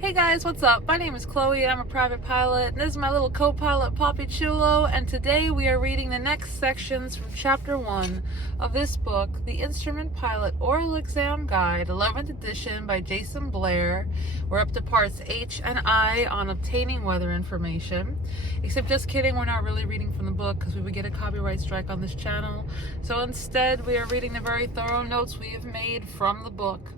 Hey guys, what's up? My name is Chloe and I'm a private pilot, and this is my little co-pilot Poppy Chulo, and today we are reading the next sections from Chapter 1 of this book, The Instrument Pilot Oral Exam Guide, 11th edition by Jason Blair. We're up to parts H and I on obtaining weather information. Except just kidding, we're not really reading from the book because we would get a copyright strike on this channel. So instead, we are reading the very thorough notes we have made from the book.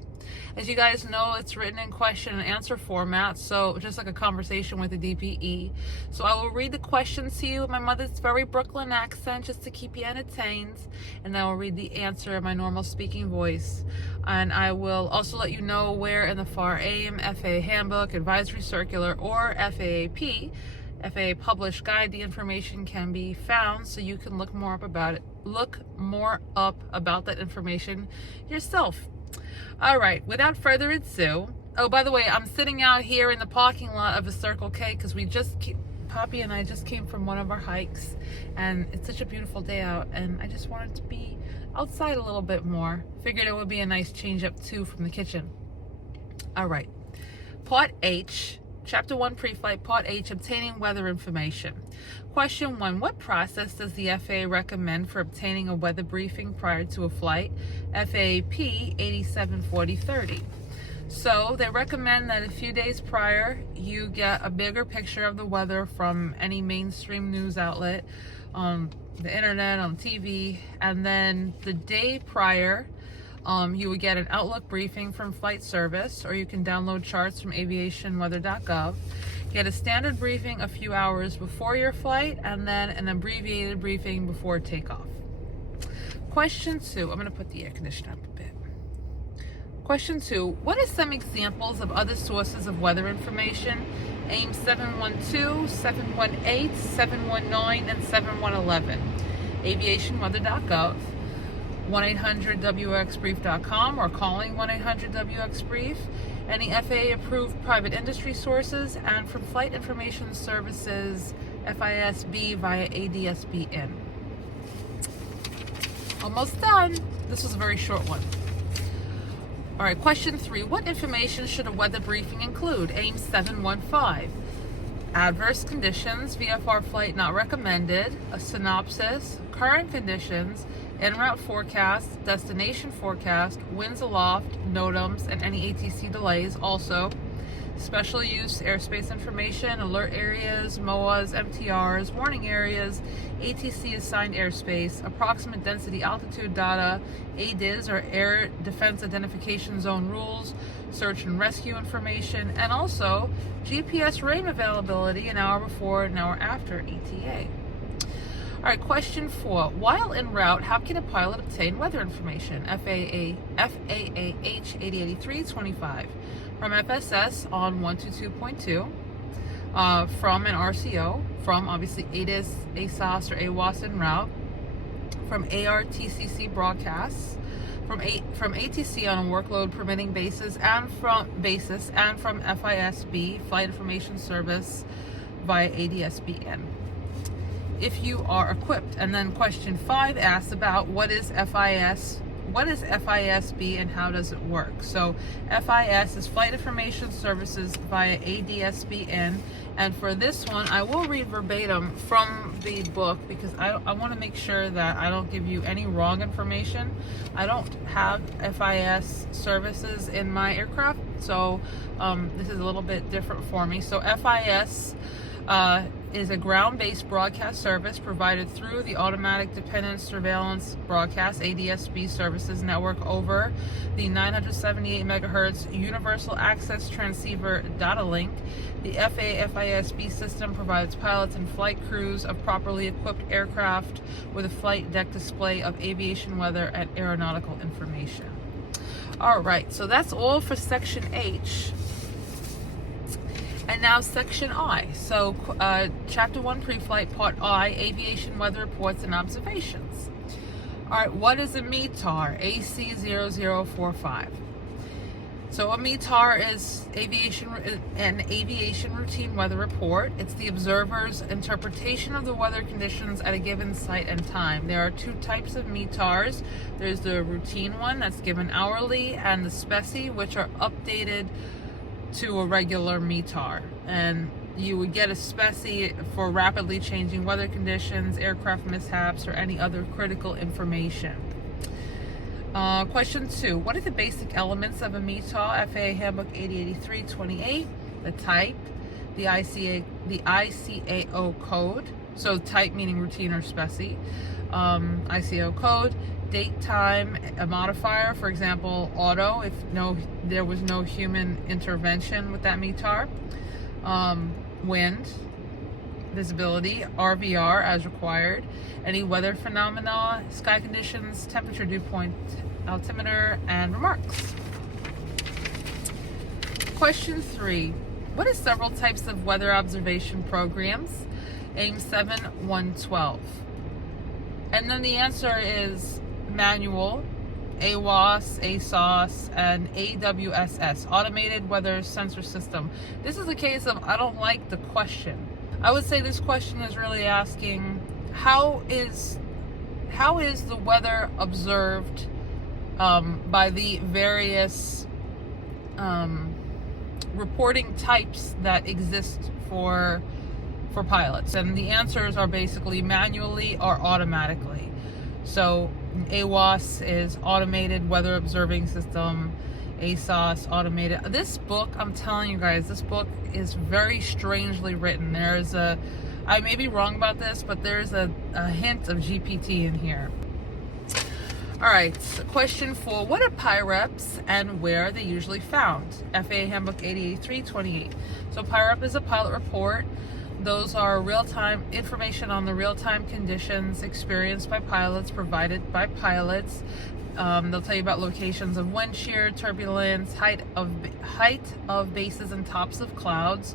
As you guys know, it's written in question and answer format, so just like a conversation with a DPE. So I will read the questions to you in my mother's very Brooklyn accent just to keep you entertained, and I will read the answer in my normal speaking voice. And I will also let you know where in the FAR AIM, FAA Handbook, Advisory Circular, or FAAP, FAA Published Guide, the information can be found, so you can look more up about it. Look more up about that information yourself. All right, without further ado, oh, by the way, I'm sitting out here in the parking lot of a Circle K because Poppy and I just came from one of our hikes, and it's such a beautiful day out, and I just wanted to be outside a little bit more. Figured it would be a nice change up too from the kitchen. All right, Part H, Chapter 1, Preflight, Part H, Obtaining Weather Information. Question 1. What process does the FAA recommend for obtaining a weather briefing prior to a flight? FAAP 874030. So they recommend that a few days prior, you get a bigger picture of the weather from any mainstream news outlet, on the internet, on TV, and then the day prior, you would get an Outlook briefing from Flight Service, or you can download charts from aviationweather.gov. Get a standard briefing a few hours before your flight, and then an abbreviated briefing before takeoff. Question 2. I'm going to put the air conditioner up a bit. Question 2. What are some examples of other sources of weather information? AIM 712, 718, 719, and 7111. Aviationweather.gov. 1-800-WXBrief.com or calling 1-800-WXBrief, any FAA-approved private industry sources, and from Flight Information Services, FISB via ADSBN. Almost done. This was a very short one. All right, question 3. What information should a weather briefing include? AIM 715. Adverse conditions, VFR flight not recommended, a synopsis, current conditions, en route forecast, destination forecast, winds aloft, NOTAMs, and any ATC delays. Also, special use airspace information, alert areas, MOAs, MTRs, warning areas, ATC assigned airspace, approximate density altitude data, ADIZ or Air Defense Identification Zone rules, search and rescue information, and also GPS RAIN availability an hour before, an hour after ETA. All right, question 4. While en route, how can a pilot obtain weather information? FAAH 8083-25. From FSS on 122.2. From an RCO. From, obviously, ADIS, ASOS, or AWOS en route. From ARTCC broadcasts. From ATC on a workload permitting basis, and from FISB, Flight Information Service, via ADSBN. If you are equipped. And then question 5 asks about what is FISB and how does it work? So FIS is Flight Information Services via ADSBN, and for this one I will read verbatim from the book because I want to make sure that I don't give you any wrong information. I don't have FIS services in my aircraft, so this is a little bit different for me. So FIS is a ground-based broadcast service provided through the Automatic Dependent Surveillance Broadcast ADSB services network over the 978 megahertz Universal Access Transceiver data link. The FAA FISB system provides pilots and flight crews of properly equipped aircraft with a flight deck display of aviation weather and aeronautical information. All right, so that's all for section H. And now section I. So chapter 1 Preflight, part I, Aviation Weather Reports and Observations. All right, what is a METAR? AC0045. So a METAR is an aviation routine weather report. It's the observer's interpretation of the weather conditions at a given site and time. There are 2 types of METARs. There's the routine one that's given hourly, and the SPECI, which are updated to a regular METAR, and you would get a specie for rapidly changing weather conditions, aircraft mishaps, or any other critical information. Question 2. What are the basic elements of a METAR? FAA Handbook 8083-28. The type, the ICAO code. So type meaning routine or specie. ICAO code, date, time, a modifier, for example, auto, if there was no human intervention with that METAR. Wind, visibility, RVR as required, any weather phenomena, sky conditions, temperature, dew point, altimeter, and remarks. Question 3. What are several types of weather observation programs? AIM 7-112. And then the answer is manual, AWOS, ASOS, and AWSS, Automated Weather Sensor System. This is a case of I don't like the question. I would say this question is really asking how is the weather observed by the various reporting types that exist for pilots, and the answers are basically manually or automatically. So AWOS is Automated Weather Observing System, ASOS, Automated. This book, I'm telling you guys, this book is very strangely written. I may be wrong about this, but there's a hint of GPT in here. Alright, question 4. What are PIREPs and where are they usually found? FAA Handbook 8083-28. So PIREP is a pilot report. Those are real-time information on the real-time conditions experienced by pilots, provided by pilots. They'll tell you about locations of wind shear, turbulence, height of bases and tops of clouds,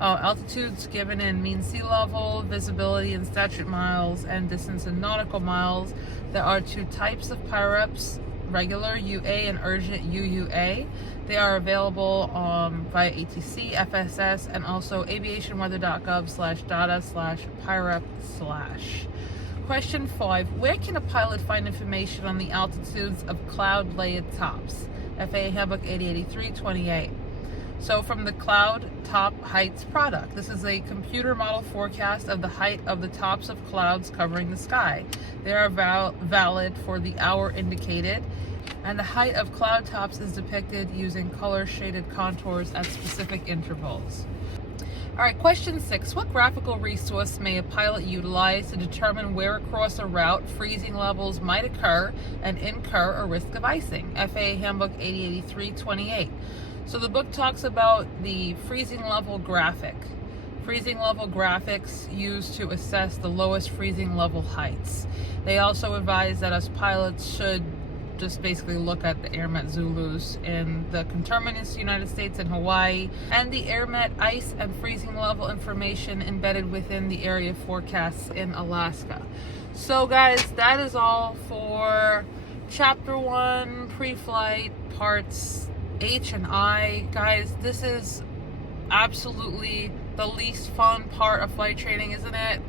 altitudes given in mean sea level, visibility in statute miles, and distance in nautical miles. There are 2 types of PIREPs, regular UA and urgent UUA. They are available via ATC, FSS, and also aviationweather.gov/data/PIREP/. Question 5. Where can a pilot find information on the altitudes of cloud-layered tops? FAA Handbook 8083-28. So from the Cloud Top Heights product, this is a computer model forecast of the height of the tops of clouds covering the sky. They are valid for the hour indicated, and the height of cloud tops is depicted using color-shaded contours at specific intervals. Alright, question 6. What graphical resource may a pilot utilize to determine where across a route freezing levels might occur and incur a risk of icing? FAA Handbook 8083-28. So the book talks about the freezing level graphic. Freezing level graphics used to assess the lowest freezing level heights. They also advise that us pilots should just basically look at the AirMet Zulus in the conterminous United States and Hawaii, and the AirMet ice and freezing level information embedded within the area forecasts in Alaska. So guys, that is all for Chapter 1, Preflight, Parts H and I. Guys, this is absolutely the least fun part of flight training, isn't it?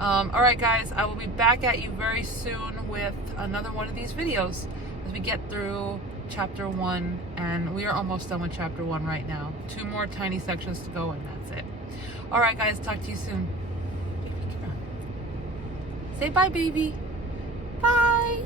Alright guys, I will be back at you very soon with another one of these videos as we get through Chapter 1, and we are almost done with Chapter 1 right now. 2 more tiny sections to go, and that's it. Alright guys, talk to you soon. Baby, come on. Say bye, baby. Bye.